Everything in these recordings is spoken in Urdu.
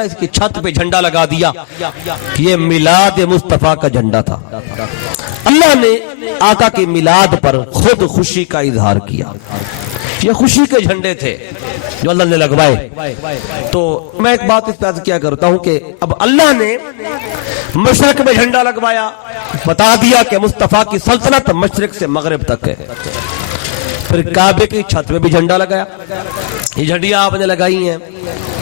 اس کی چھت پہ جھنڈا لگا دیا. یہ میلاد مصطفیٰ کا جھنڈا تھا. اللہ نے آقا کے میلاد پر خود خوشی کا اظہار کیا. یہ خوشی کے جھنڈے تھے جو اللہ نے لگوائے. تو میں ایک بات اس پہ عرض کیا کرتا ہوں کہ اب اللہ نے مشرق میں جھنڈا لگوایا, بتا دیا کہ مصطفیٰ کی سلطنت مشرق سے مغرب تک ہے. پھر کعبے کی چھت میں بھی جھنڈا لگایا. یہ جھنڈیاں آپ نے لگائی ہیں.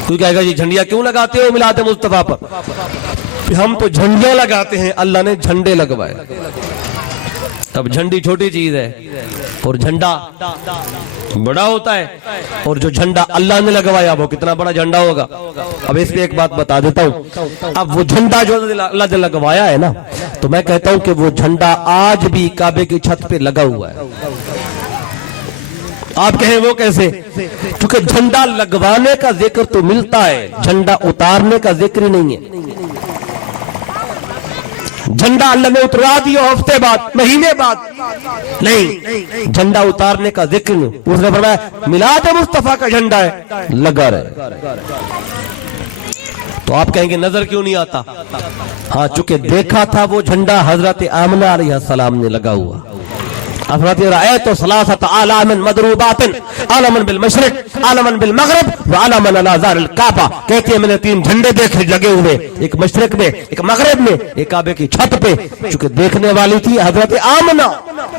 کوئی کہے گا یہ جھنڈیاں کیوں لگاتے ہو میلاد مصطفیٰ پر؟ ہم تو جھنڈیاں لگاتے ہیں, اللہ نے جھنڈے لگوائے. اب جھنڈی چھوٹی چیز ہے اور جھنڈا بڑا ہوتا ہے, اور جو جھنڈا اللہ نے لگوایا وہ کتنا بڑا جھنڈا ہوگا. اب اس پہ ایک بات بتا دیتا ہوں. اب وہ جھنڈا جو اللہ نے لگوایا ہے نا, تو میں کہتا ہوں کہ وہ جھنڈا آج بھی کعبے کی چھت پہ لگا ہوا ہے. آپ کہیں وہ کیسے؟ کیونکہ جھنڈا لگوانے کا ذکر تو ملتا ہے, جھنڈا اتارنے کا ذکر ہی نہیں ہے. جھنڈا اللہ نے اترا دیا ہفتے بعد, مہینے بعد نہیں, جھنڈا اتارنے کا ذکر نہیں. اس نے فرمایا میلاد مصطفیٰ کا جھنڈا ہے, لگا رہے. تو آپ کہیں گے نظر کیوں نہیں آتا؟ ہاں, چونکہ دیکھا تھا وہ جھنڈا حضرت آمنہ علیہ السلام نے لگا ہوا. افراطی رأیت ثلاثة آلام مضروبات, عالما بالمشرق, عالما بالمغرب, وعالما على ظہر الکعبہ. کہتے ہیں میں نے 3 جھنڈے دیکھے لگے ہوئے, ایک مشرق میں, ایک مغرب میں, ایک کعبے کی چھت پہ. چونکہ دیکھنے والی تھی حضرت آمنہ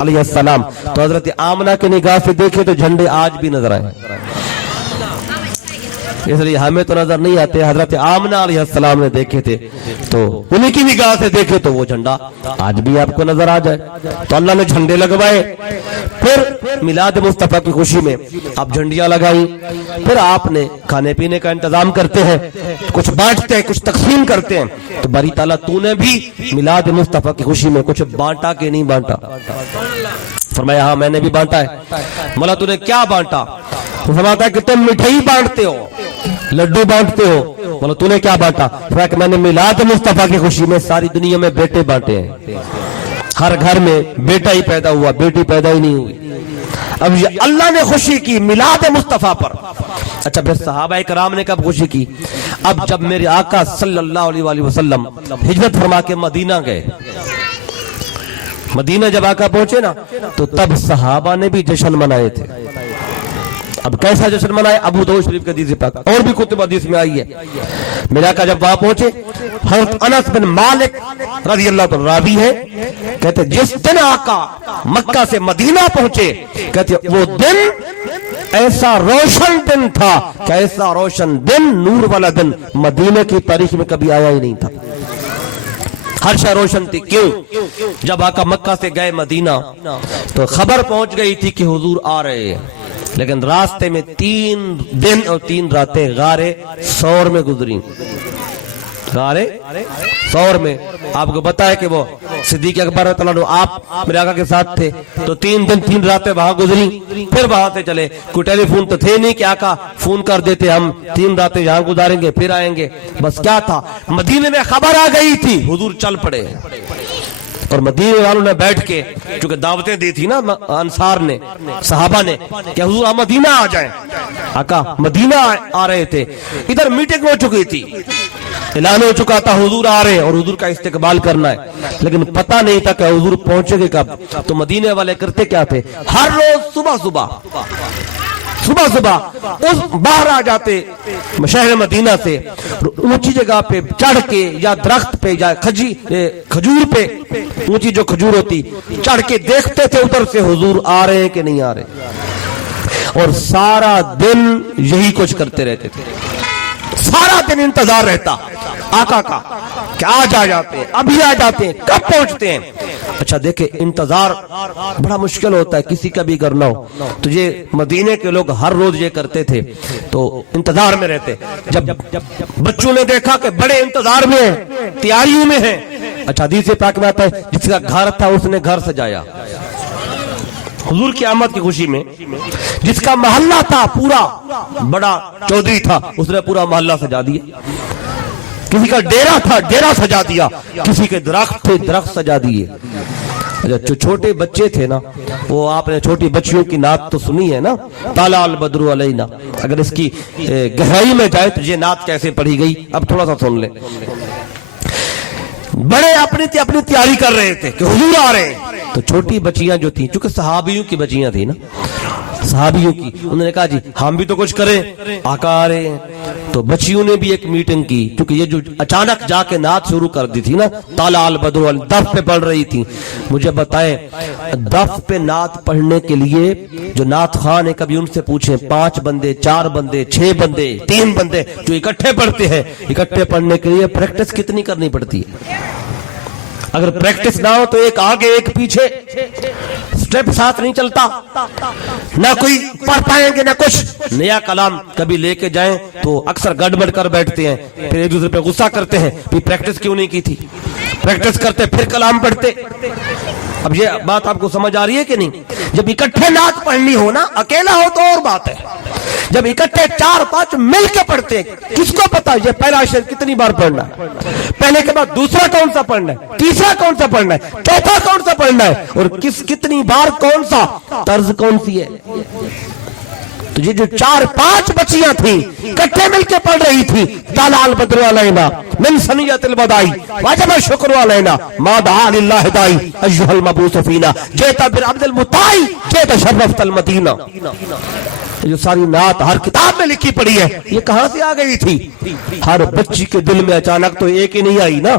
علیہ السلام, تو حضرت آمنہ کی نگاہ سے دیکھے تو جھنڈے آج بھی نظر آئے. اس لیے ہمیں تو نظر نہیں آتے, حضرت آمنہ علیہ السلام نے دیکھے تھے تو انہی کی نگاہ سے دیکھے تو وہ جھنڈا آج بھی آپ کو نظر آ جائے. تو اللہ نے جھنڈے لگوائے. پھر میلاد مصطفیٰ کی خوشی میں آپ جھنڈیاں لگائی. پھر آپ نے کھانے پینے کا انتظام کرتے ہیں, کچھ بانٹتے ہیں, کچھ تقسیم کرتے ہیں. تو باری تعالیٰ تو نے بھی میلاد مصطفیٰ کی خوشی میں کچھ بانٹا کہ نہیں بانٹا؟ فرمایا ہاں میں نے بھی بانٹا ہے. مولا تو نے کیا بانٹا؟ فرماتا ہے کہ تم مٹھائی بانٹتے ہو, لڈو بانٹتے ہو. بولو تو نے کیا بانٹا؟ فرمایا کہ میں نے میلاد مصطفیٰ کی خوشی میں ساری دنیا میں بیٹے بانٹے ہیں. ہر گھر میں بیٹا ہی پیدا ہوا, بیٹی پیدا ہی نہیں ہوئی. اب یہ اللہ نے خوشی کی میلاد مصطفیٰ پر. اچھا پھر صحابہ کرام نے کب خوشی کی؟ اب جب میرے آقا صلی اللہ علیہ وآلہ وسلم ہجرت فرما کے مدینہ گئے, مدینہ جب آقا پہنچے نا تو تب صحابہ نے بھی جشن منائے تھے. اب کیسا جشن منائے؟ ابو داؤد شریف کے حدیث پاک اور بھی کتب حدیث میں آئی ہے. میرا آقا جب وہاں پہنچے, حضرت انس بن مالک رضی اللہ عنہ راوی ہے, کہتے جس دن آقا مکہ سے مدینہ پہنچے, کہتے وہ دن ایسا روشن دن تھا کہ ایسا روشن دن, نور والا دن مدینہ کی تاریخ میں کبھی آیا ہی نہیں تھا. ہر شے روشن تھی. کیوں؟ جب آقا مکہ سے گئے مدینہ تو خبر پہنچ گئی تھی کہ حضور آ رہے ہیں, لیکن راستے میں 3 دن اور 3 راتیں غار ثور میں گزری. غار ثور میں آپ کو پتا ہے کہ وہ صدیق اکبر رضی اللہ عنہ آپ میرے آقا کے ساتھ تھے, تو 3 دن 3 راتیں وہاں گزری. پھر وہاں سے چلے, کوئی ٹیلی فون تو تھے نہیں کہ آقا فون کر دیتے ہم 3 راتیں یہاں گزاریں گے پھر آئیں گے. بس کیا تھا, مدینے میں خبر آ گئی تھی, حضور چل پڑے. اور مدینے والوں نے بیٹھ کے, چونکہ دعوتیں دی تھی نا انصار نے, صحابہ نے, کہ حضور آپ مدینہ آ جائیں. آقا مدینہ آ رہے تھے, ادھر میٹنگ ہو چکی تھی, اعلان ہو چکا تھا حضور آ رہے ہیں اور حضور کا استقبال کرنا ہے, لیکن پتہ نہیں تھا کہ حضور پہنچے گے کب. تو مدینے والے کرتے کیا تھے, ہر روز صبح اس باہر آ جاتے شہر مدینہ سے, اونچی جگہ پہ چڑھ کے یا درخت پہ یا کھجور پہ, اونچی جو کھجور ہوتی, چڑھ کے دیکھتے تھے ادھر سے حضور آ رہے ہیں کہ نہیں آ رہے, اور سارا دن یہی کچھ کرتے رہتے تھے. سارا دن انتظار رہتا آقا کا کہ آج آ جاتے ہیں, ابھی آ جاتے ہیں, کب پہنچتے ہیں. اچھا دیکھیں انتظار بڑا مشکل ہوتا ہے, کسی کا بھی کرنا ہو تو یہ مدینے کے لوگ ہر روز یہ کرتے تھے, تو انتظار میں رہتے. جب بچوں نے دیکھا کہ بڑے انتظار میں ہیں, تیاریوں میں ہیں. اچھا حدیث پاک میں آتا ہے جس کا گھر تھا اس نے گھر سجایا. حضور کی آمد کی خوشی میں جس کا محلہ تھا پورا بڑا چودھری تھا, اس نے پورا محلہ سجا دیا. کسی کا ڈیرا تھا, ڈیرا سجا دیا. کسی کے درخت تھے, درخت سجا دیے. جو چھوٹے بچے تھے نا، وہ آپ نے چھوٹی بچیوں کی نعت تو سنی ہے نا، طلع البدر علینا، اگر اس کی گہرائی میں جائے تو یہ نعت کیسے پڑھی گئی اب تھوڑا سا سن لیں۔ بڑے اپنی تیاری کر رہے تھے کہ حضور آ رہے ہیں، تو چھوٹی بچیاں جو تھیں، چونکہ صحابیوں کی بچیاں تھیں نا، صحابیوں کی، انہوں نے کہا جی ہم بھی تو کچھ کریں، آقا آ رہے ہیں۔ تو بچیوں نے بھی ایک میٹنگ کی، کیونکہ یہ جو اچانک جا کے نعت شروع کر دی تھی نا، طلع البدر، دف پہ پڑھ رہی تھی۔ مجھے بتائیں دف پہ نعت پڑھنے کے لیے جو نعت خان ہے، کبھی ان سے پوچھیں 5 بندے 4 بندے 6 بندے 3 بندے جو اکٹھے پڑھتے ہیں، اکٹھے پڑھنے کے لیے پریکٹس کتنی کرنی پڑتی ہے؟ اگر پریکٹس نہ ہو تو ایک آگے ایک پیچھے، سٹیپ ساتھ نہیں چلتا، نہ کوئی پڑھ پائیں گے نہ کچھ۔ نیا کلام کبھی لے کے جائیں تو اکثر گڑبڑ کر بیٹھتے ہیں، پھر ایک دوسرے پہ غصہ کرتے ہیں کہ پریکٹس کیوں نہیں کی تھی، پریکٹس کرتے پھر کلام پڑھتے۔ اب یہ بات آپ کو سمجھ آ رہی ہے کہ نہیں؟ جب اکٹھے نعت پڑھنی ہو نا، اکیلا ہو تو اور بات ہے، جب اکٹھے 4-5 مل کے پڑھتے ہیں، کس کو پتا یہ پہلا شعر کتنی بار پڑھنا ہے، پہلے کے بعد دوسرا کون سا پڑھنا ہے، تیسرا کون سا پڑھنا ہے، چوتھا کون سا پڑھنا ہے، اور کتنی بار کون سا، طرز کون سی ہے۔ تو یہ جو 4-5 بچیاں تھیں کٹھے مل کے پڑھ رہی تھی، طلع البدر علینا من ثنیۃ الوداع واجب الشکر علینا ما دعا للہ داعی ایھا المبعوث فینا جئت بالعبد المطاع جئت شرفت المدینہ۔ جو ساری نعت ہر کتاب میں لکھی پڑی ہے، یہ کہاں سے آ گئی تھی؟ ہر بچی کے دل میں اچانک تو ایک ہی نہیں آئی نا،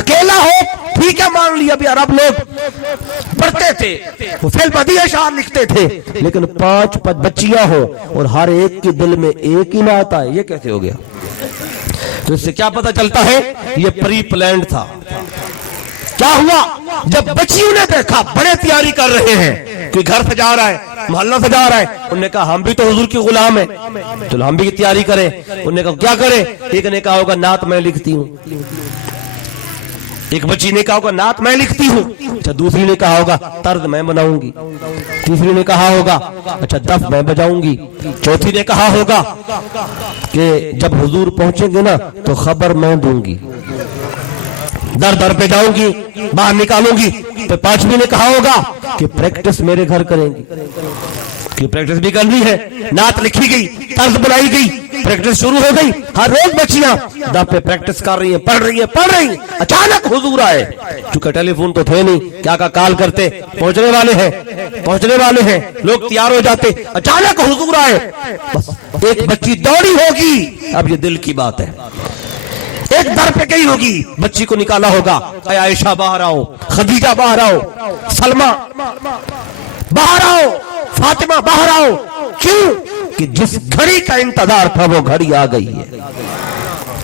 اکیلا ہو ٹھیک ہے مان لیا، ابھی عرب لوگ پڑھتے تھے، وہ فی البدیع اشعار لکھتے تھے، لیکن 5 بچیاں ہو اور ہر ایک کے دل میں ایک ہی نعت آئے، یہ کیسے ہو گیا؟ تو اس سے کیا پتہ چلتا ہے؟ یہ پری پلانڈ تھا۔ کیا ہوا؟ جب بچیوں نے دیکھا بڑے تیاری کر رہے ہیں، کوئی گھر سجا رہا ہے، محلہ سجا رہا ہے، انہوں نے کہا ہم بھی تو حضور کے غلام ہیں، چلو ہم بھی تیاری کریں۔ انہوں نے کہا کیا کریں؟ ایک نے کہا ہوگا نعت میں لکھتی ہوں، ایک بچی نے کہا ہوگا نعت میں لکھتی ہوں، اچھا دوسری نے کہا ہوگا طرز میں بناؤں گی، تیسری نے کہا ہوگا اچھا دف میں بجاؤں گی، چوتھی نے کہا ہوگا کہ جب حضور پہنچیں گے نا تو خبر میں دوں گی، در در پہ جاؤں گی، باہر نکالوں گی۔ تو 5ویں نے کہا ہوگا کہ پریکٹس میرے گھر کریں گی، کہ پریکٹس بھی کرنی ہے۔ نعت لکھی گئی، طرز بنائی گئی، پریکٹس شروع ہو گئی، ہر روز بچیاں دف پہ پریکٹس کر رہی ہیں، پڑھ رہی ہیں۔ اچانک حضور آئے، چونکہ ٹیلی فون تو تھے نہیں، کیا کال کرتے پہنچنے والے ہیں، لوگ تیار ہو جاتے، اچانک حضور آئے، بس ایک بچی دوڑی ہوگی۔ اب یہ دل کی بات ہے، ایک در پہ گئی ہوگی، بچی کو نکالا ہوگا، اے عائشہ باہر آؤ، خدیجہ باہر آؤ، سلمہ باہر آؤ، فاطمہ باہر آؤ۔ کیوں؟ کہ جس گھڑی کا انتظار تھا وہ گھڑی آ گئی ہے،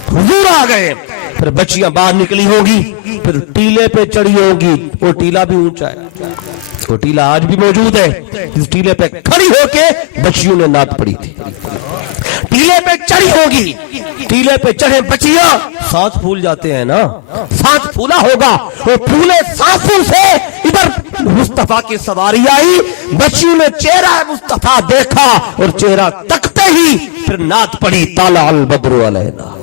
حضور آ گئے۔ پھر بچیاں باہر نکلی ہوگی، پھر ٹیلے پہ چڑھی ہوگی، وہ ٹیلا بھی اونچا ہے، وہ ٹیلا آج بھی موجود ہے، اس ٹیلے پہ کھڑی ہو کے بچیوں نے نعت پڑھی تھی۔ ٹیلے پہ چڑھی ہوگی، ٹیلے پہ چڑھے بچیاں سانس پھول جاتے ہیں نا، سانس پھولا ہوگا، وہ پھولے سانسوں سے ادھر مصطفیٰ کی سواری آئی، بچیوں نے چہرہ مصطفیٰ دیکھا اور چہرہ تکتے ہی پھر نعت پڑھی طلع البدر علینا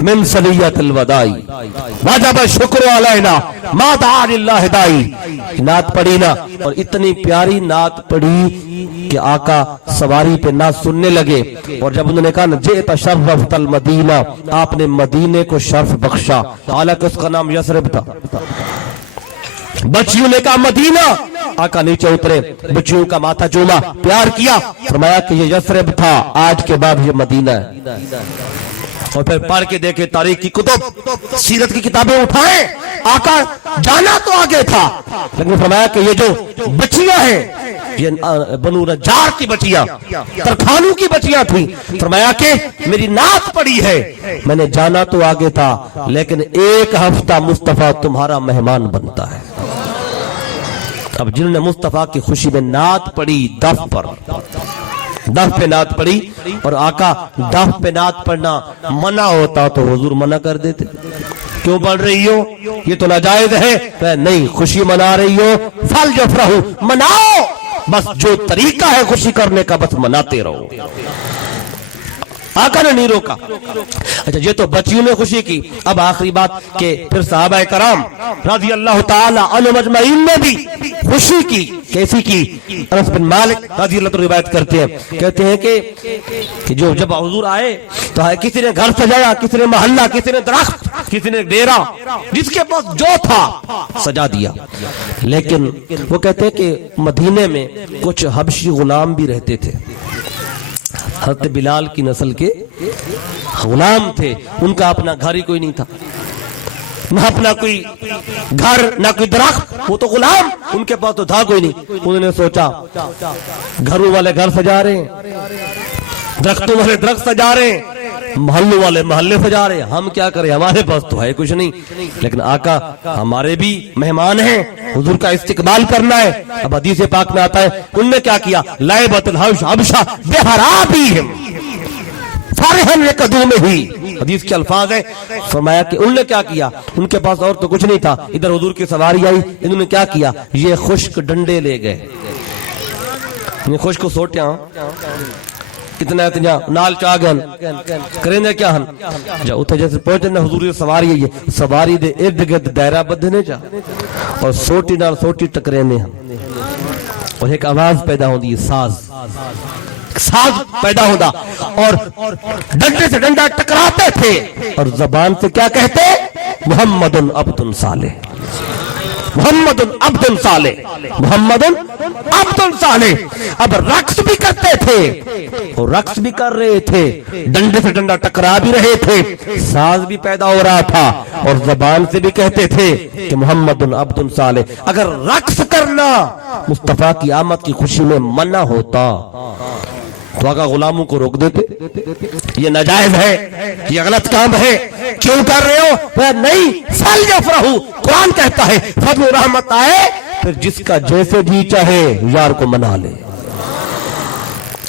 من ثنیۃ الوداع واجب الشکر علینا ما دعا للہ داعی۔ نعت پڑھی نا، اور اتنی پیاری نعت پڑھی کہ آقا سواری پہ نعت سننے لگے، اور جب انہوں نے کہا جئت شرفت المدینہ، آپ نے مدینے کو شرف بخشا، حالانکہ اس کا نام یثرب تھا۔ بچیوں نے کہا مدینہ، آقا نیچے اترے، بچیوں کا ماتھا چوما، پیار کیا، فرمایا کہ یہ یثرب تھا، آج کے بعد یہ مدینہ ہے۔ اور پھر پڑھ کے دیکھے تاریخ کی کتب، سیرت کی کتابیں اٹھائیں، آقا جانا تو آگے تھا، لیکن فرمایا کہ یہ جو بچیاں ہیں یہ بنو نجار کی بچیاں، ترکھانوں کی بچیاں تھیں، فرمایا کہ میری نعت پڑی ہے، میں نے جانا تو آگے تھا لیکن 1 ہفتہ مصطفیٰ تمہارا مہمان بنتا ہے۔ اب جنہوں نے مصطفیٰ کی خوشی میں نعت پڑھی، دف پر، دف پہ نعت پڑھی، اور آقا دف پہ نعت پڑھنا منع ہوتا تو حضور منع کر دیتے، کیوں پڑھ رہی ہو، یہ تو ناجائز ہے، نہیں خوشی منا رہی ہو، فَلْيَفْرَحُوا، مناؤ، بس جو طریقہ ہے خوشی کرنے کا بس مناتے رہو۔ آقا نے نہیں روکا. اچھا یہ تو بچیوں نے خوشی کی. اب آخری بات کہ پھر صحابہ کرام رضی اللہ تعالی عنہم اجمعین نے بھی خوشی کی. کیسی کی؟ انس بن مالک رضی اللہ عنہ روایت کرتے ہیں, کہتے ہیں کہ جو جب حضور آئے تو کسی نے گھر سجایا, کسی نے محلہ, کسی نے درخت, کسی نے ڈیرا, جس کے پاس جو تھا سجا دیا. لیکن وہ کہتے ہیں کہ مدینے میں کچھ حبشی غلام بھی رہتے تھے. حضرت بلال کی نسل کے غلام تھے, ان کا اپنا گھر ہی کوئی نہیں تھا, نہ اپنا کوئی گھر نہ کوئی درخت, وہ تو غلام, ان کے پاس تو تھا کوئی نہیں. انہوں نے سوچا گھروں والے گھر سجا رہے ہیں, درختوں والے درخت سجا رہے ہیں, محلوں والے محلے سجا رہے ہیں, ہم کیا کریں, ہمارے پاس تو ہے کچھ نہیں. لیکن آقا ہمارے بھی مہمان ہیں, حضور کا استقبال کرنا ہے. اب حدیث پاک میں آتا ہے انہوں نے کیا کیا, لائبۃ الحبشہ بحرابیہم فارحن لقدومہ, حدیث کے الفاظ ہیں. فرمایا کہ انہوں نے کیا کیا, ان کے پاس اور تو کچھ نہیں تھا, ادھر حضور کی سواری آئی, انہوں نے کیا کیا, یہ خشک ڈنڈے لے گئے, خشک سوٹیاں کتنا اتنا نال چاہ گن کریں دے کیا ہن جا اتھے جیسے پہنچے نا حضور کی سواری ہے, یہ سواری دے ارد گرد دائرہ بدھنے جا اور سوٹی نال سوٹی ٹکرینے ہن, اور ایک آواز پیدا ہوندی ہے, ساز پیدا ہوتا, اور ڈنڈے سے ڈنڈا ٹکراتے تھے اور زبان سے کیا کہتے, محمد عبد صالح, محمد عبد صالح, محمد عبد صالح. اب رقص بھی کرتے تھے اور رقص بھی کر رہے تھے, ڈنڈے سے ڈنڈا ٹکرا بھی رہے تھے, ساز بھی پیدا ہو رہا تھا, اور زبان سے بھی کہتے تھے کہ محمد عبد صالح. اگر رقص کرنا مصطفیٰ کی آمد کی خوشی میں منع ہوتا تو آقا غلاموں کو روک دیتے, یہ ناجائز ہے, یہ غلط کام ہے, کیوں کر رہے ہو, وہ نہیں, فَلْيَفْرَحُوا, قرآن کہتا ہے فضل و رحمت آئے پھر جس کا جیسے جی چاہے یار کو منا لے.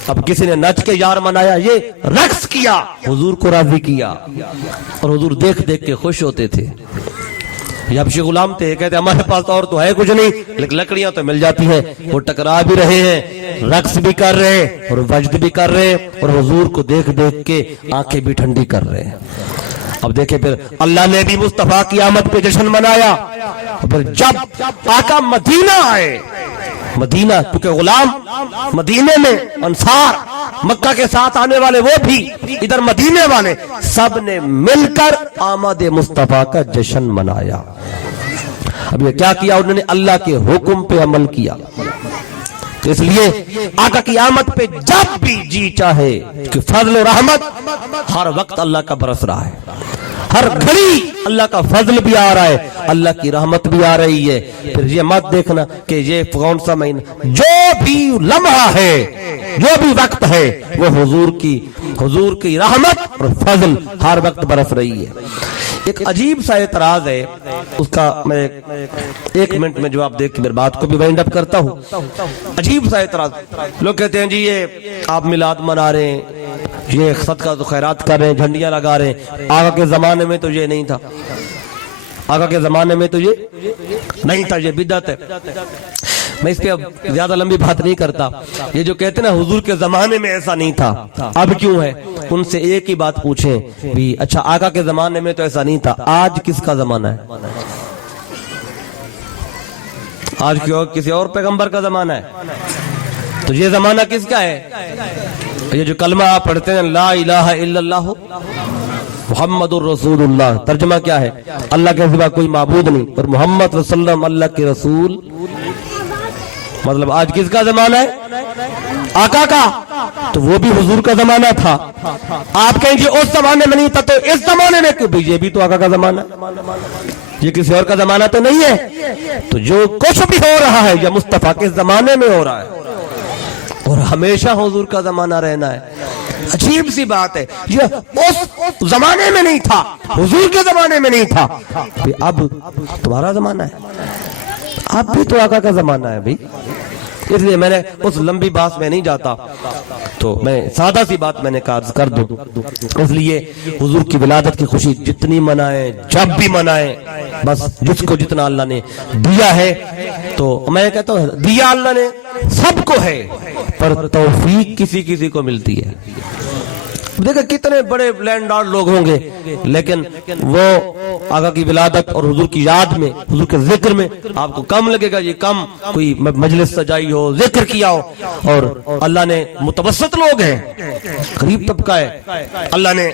اب کسی نے نچ کے یار منایا, یہ رقص کیا, حضور کو راضی کیا, اور حضور دیکھ دیکھ کے خوش ہوتے تھے. یہ حبشی غلام تھے, کہتے ہمارے پاس اور تو ہے کچھ نہیں, لیکن لکڑیاں تو مل جاتی ہیں, وہ ٹکرا بھی رہے ہیں, رقص بھی کر رہے ہیں اور وجد بھی کر رہے ہیں, اور حضور کو دیکھ دیکھ کے آنکھیں بھی ٹھنڈی کر رہے ہیں. اب دیکھیں پھر اللہ نے بھی مصطفیٰ کی آمد پہ جشن منایا. پھر جب آقا مدینہ آئے, مدینہ کیونکہ غلام مدینے میں, انصار مکہ کے ساتھ آنے والے وہ بھی, ادھر مدینے والے, سب نے مل کر آمد مصطفیٰ کا جشن منایا. اب یہ کیا کیا, انہوں نے اللہ کے حکم پہ عمل کیا. اس لیے آقا کی آمد پہ جب بھی جی چاہے کہ فضل و رحمت ہر وقت اللہ کا برس رہا ہے, ہر گھڑی اللہ کا فضل بھی آ رہا ہے, اللہ کی رحمت بھی آ رہی ہے. پھر یہ مت دیکھنا کہ یہ کون سا مہینہ, جو بھی لمحہ ہے, جو بھی وقت ہے, وہ حضور کی رحمت اور فضل ہر وقت برس رہی ہے. ایک عجیب سا اعتراض ہے, اس کا میں ایک منٹ میں جواب دے کے میری بات کو بھی وائنڈ اپ کرتا ہوں. عجیب سا اعتراض, لوگ کہتے ہیں جی یہ آپ میلاد منا رہے ہیں, یہ صدقہ تو خیرات کر رہے ہیں, جھنڈیاں لگا رہے ہیں, آقا کے زمانے میں تو یہ نہیں تھا, آقا کے زمانے میں تو یہ نہیں تھا, یہ بدعت ہے. میں اس پہ اب زیادہ لمبی بات نہیں کرتا. یہ جو کہتے ہیں نا حضور کے زمانے میں ایسا نہیں تھا, اب کیوں ہے, ان سے ایک ہی بات پوچھیں بھی, اچھا آقا کے زمانے میں تو ایسا نہیں تھا, آج کس کا زمانہ ہے, آج کسی اور پیغمبر کا زمانہ ہے, تو یہ زمانہ کس کا ہے. یہ جو کلمہ آپ پڑھتے ہیں لا الہ الا اللہ محمد الرسول اللہ, ترجمہ کیا ہے, اللہ کے سوا کوئی معبود نہیں اور محمد صلی اللہ علیہ وسلم اللہ کے رسول. مطلب آج کس کا زمانہ ہے, آقا کا, تو وہ بھی حضور کا زمانہ تھا. آپ کہیں گے اس زمانے میں نہیں تھا, تو اس زمانے میں کیوں, یہ بھی تو آقا کا زمانہ, یہ کسی اور کا زمانہ تو نہیں ہے. تو جو کچھ بھی ہو رہا ہے یہ مصطفیٰ کے زمانے میں ہو رہا ہے, اور ہمیشہ حضور کا زمانہ رہنا ہے. عجیب سی بات ہے, یہ اس زمانے میں نہیں تھا, حضور کے زمانے میں نہیں تھا, اب تمہارا زمانہ ہے, اب بھی تو آقا کا زمانہ ہے بھائی. اس لیے میں نے اس لمبی بات میں نہیں جاتا, تو میں سادہ سی بات میں نے کہا کر دوں. اس لیے حضور کی ولادت کی خوشی جتنی منائیں, جب بھی منائیں, بس جس کو جتنا اللہ نے دیا ہے, تو میں کہتا ہوں دیا اللہ نے سب کو ہے, پر توفیق کسی کسی کو ملتی ہے. دیکھیں کتنے بڑے لینڈار لوگ ہوں گے، لیکن وہ آقا کی ولادت اور حضور کی یاد میں، حضور کے ذکر میں آپ کو کم لگے گا. یہ کم کوئی مجلس سجائی ہو، ذکر کیا ہو. اور اللہ نے متوسط لوگ ہیں، غریب طبقہ ہے، اللہ نے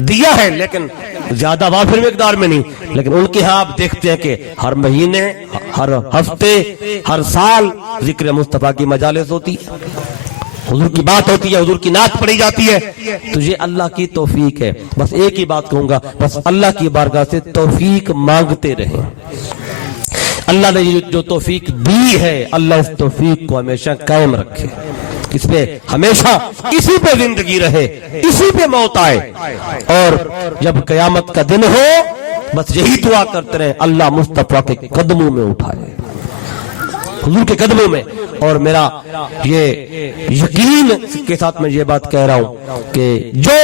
دیا ہے لیکن زیادہ وافر مقدار میں نہیں. لیکن ان کے ہاں آپ دیکھتے ہیں کہ ہر مہینے، ہر ہفتے، ہر سال ذکر مصطفیٰ کی مجالس ہوتی ہے، حضور کی بات ہوتی ہے، حضور کی نعت پڑھی جاتی ہے. تو یہ اللہ کی توفیق ہے. بس ایک ہی بات کہوں گا، بس اللہ کی بارگاہ سے توفیق مانگتے رہیں. اللہ نے جو توفیق دی ہے، اللہ اس توفیق کو ہمیشہ قائم رکھے، اس پہ ہمیشہ اسی پہ زندگی رہے، اسی پہ موت آئے. اور جب قیامت کا دن ہو بس یہی دعا کرتے رہے، اللہ مصطفیٰ کے قدموں میں اٹھائے، حضور کے قدموں میں. اور میرا یہ یقین کے ساتھ میں یہ بات کہہ رہا ہوں کہ جو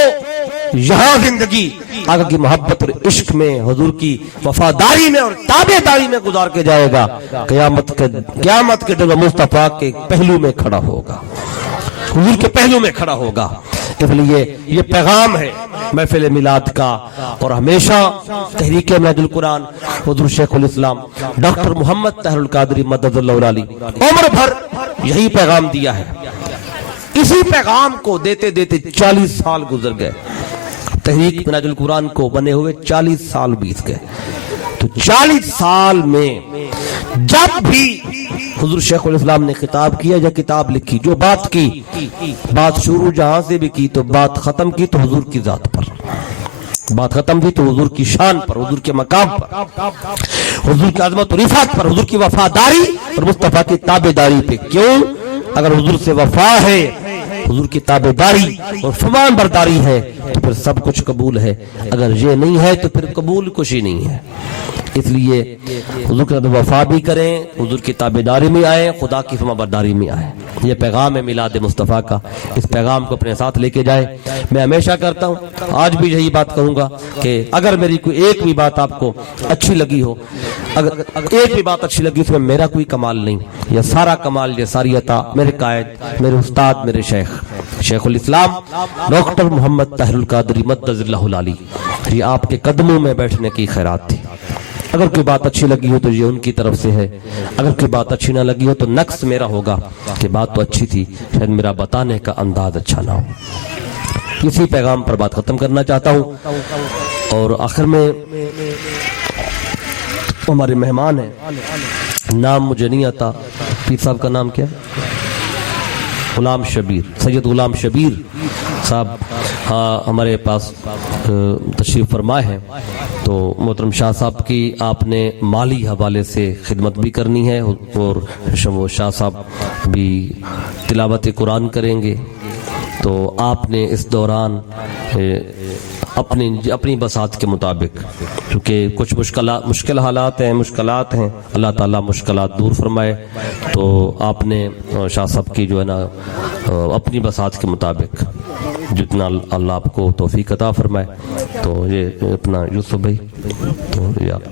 یہاں زندگی آقا کی محبت اور عشق میں، حضور کی وفاداری میں اور تابعداری میں گزار کے جائے گا، قیامت کے دن مصطفیٰ کے پہلو میں کھڑا ہوگا، حضور کے پہلو میں کھڑا ہوگا. اس لیے یہ پیغام ہے محفل میلاد کا. اور ہمیشہ تحریک مہد القرآن حضور شیخ الاسلام ڈاکٹر محمد طاہر القادری مدد اللہ علی عمر بھر یہی پیغام دیا ہے. اسی پیغام کو دیتے دیتے 40 سال گزر گئے. تحریک مہد القرآن کو بنے ہوئے 40 سال بیت گئے. تو 40 سال میں جب بھی حضور شیخ الاسلام نے خطاب کیا یا کتاب لکھی، جو بات کی، بات شروع جہاں سے بھی کی تو بات ختم کی تو حضور کی ذات پر، بات ختم کی تو حضور کی شان پر، حضور کے مقام پر، حضور کی عظمت و رفعت پر، حضور کی وفاداری اور مصطفیٰ کی تابعداری پہ. کیوں؟ اگر حضور سے وفا ہے، حضور کی تابعداری اور فرمان برداری ہے تو پھر سب کچھ قبول ہے. اگر یہ نہیں ہے تو پھر قبول کچھ ہی نہیں ہے. اس لیے حضور کے ساتھ وفا بھی کریں، حضور کی تابعداری میں آئیں، خدا کی فرمان برداری میں آئیں. یہ پیغام ہے میلاد مصطفیٰ کا. اس پیغام کو اپنے ساتھ لے کے جائیں. میں ہمیشہ کرتا ہوں، آج بھی یہی بات کہوں گا کہ اگر میری کوئی ایک بھی بات آپ کو اچھی لگی ہو، اگر ایک بھی بات اچھی لگی اس میں میرا کوئی کمال نہیں، یہ سارا کمال، یہ ساری عطا میرے قائد، میرے استاد، میرے شیخ الاسلام ڈاکٹر محمد طاہر القادری مدد اللہ العلی، یہ آپ کے قدموں میں بیٹھنے کی خیرات تھی. اگر کوئی بات اچھی لگی ہو تو یہ ان کی طرف سے ہے، اگر کوئی بات اچھی نہ لگی ہو تو نقص میرا ہوگا کہ بات تو اچھی تھی، شاید میرا بتانے کا انداز اچھا نہ ہو. اسی پیغام پر بات ختم کرنا چاہتا ہوں. اور آخر میں ہمارے مہمان ہیں، نام مجھے نہیں آتا، پیر صاحب کا نام کیا؟ غلام شبیر، سید غلام شبیر صاحب ہمارے پاس تشریف فرمائے ہیں. تو محترم شاہ صاحب کی آپ نے مالی حوالے سے خدمت بھی کرنی ہے، اور وہ شاہ صاحب بھی تلاوت قرآن کریں گے. تو آپ نے اس دوران اپنی بساط کے مطابق، کیونکہ کچھ مشکل حالات ہیں، مشکلات ہیں، اللہ تعالیٰ مشکلات دور فرمائے، تو آپ نے شاہ صاحب کی جو ہے نا اپنی بساط کے مطابق جتنا اللہ آپ کو توفیق عطا فرمائے. تو یہ اپنا یوسف بھائی، تو یہ آپ